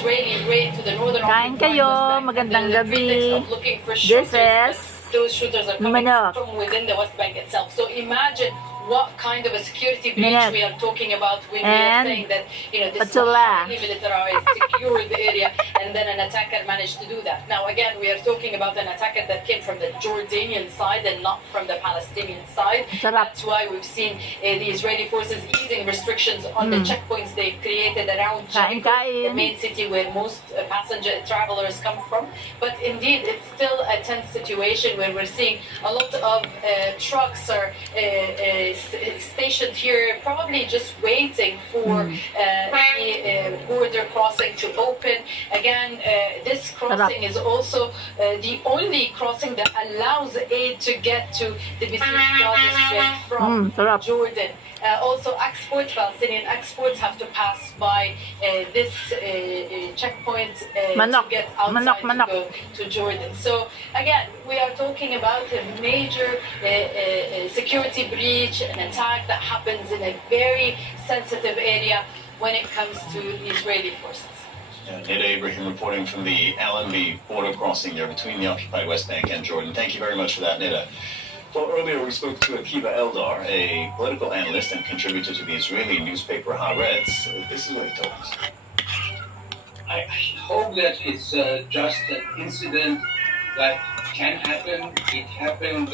Israeli raid to the northern Kain kayo, magandang gabi. This is those shooters are coming Manok. from within the West Bank itself. So imagine what kind of a security breach Manok. we are talking about when we And are saying that, this patola. is a highly militarized, secured area, and then an attacker managed to do that. Now, again, we are talking about an attacker that came from the Jordanian side and not from the Palestinian side. Sarap. That's why we've seen the Israeli forces easing restrictions on the checkpoints they've created around Jericho, the main city where most passenger travelers come from. But indeed, it's still a tense situation where we're seeing a lot of trucks are stationed here, probably just waiting for the border crossing to open. Again, this crossing is also the only crossing that allows aid to get to the besieged Gaza Strip from Jordan. Also, Palestinian exports have to pass by this checkpoint to get outside to go to Jordan. So again, we are talking about a major security breach, an attack that happens in a very sensitive area when it comes to the Israeli forces. Nida Ibrahim reporting from the Allenby border crossing there between the occupied West Bank and Jordan. Thank you very much for that, Nida. Well, earlier we spoke to Akiva Eldar, a political analyst and contributor to the Israeli newspaper Haaretz. This is what he told us. I hope that it's just an incident that can happen. It happened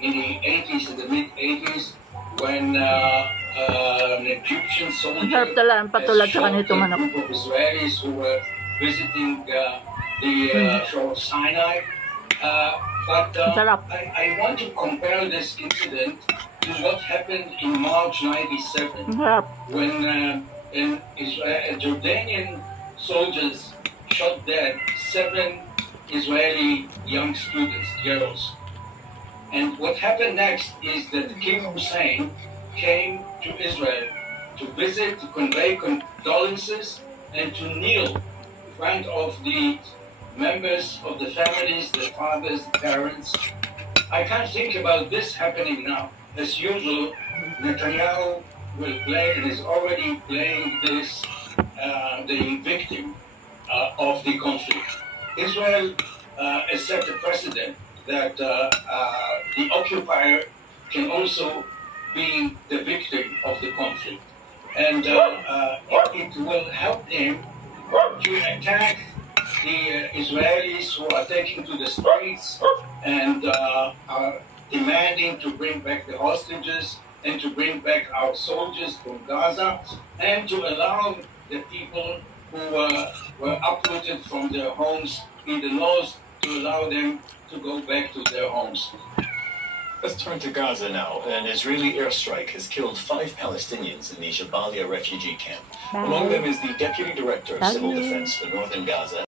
in the 80s, in the mid-80s, when an Egyptian soldier shot a group of Israelis who were visiting the shore of Sinai. But I want to compare this incident to what happened in March 97 when Jordanian soldiers shot dead 7 Israeli young students, girls. And what happened next is that King Hussein came to Israel to visit, to convey condolences, and to kneel in front of the members of the families, the fathers, the parents. I can't think about this happening now. As usual, Netanyahu will play and is already playing this, the victim of the conflict. Israel has set a precedent that the occupier can also be the victim of the conflict. And it will help him to attack the Israelis who are taking to the streets and are demanding to bring back the hostages and to bring back our soldiers from Gaza and to allow the people who were uprooted from their homes in the north to allow them to go back to their homes. Let's turn to Gaza now. An Israeli airstrike has killed 5 Palestinians in the Jabalia refugee camp. Among them is the deputy director of civil defense for northern Gaza.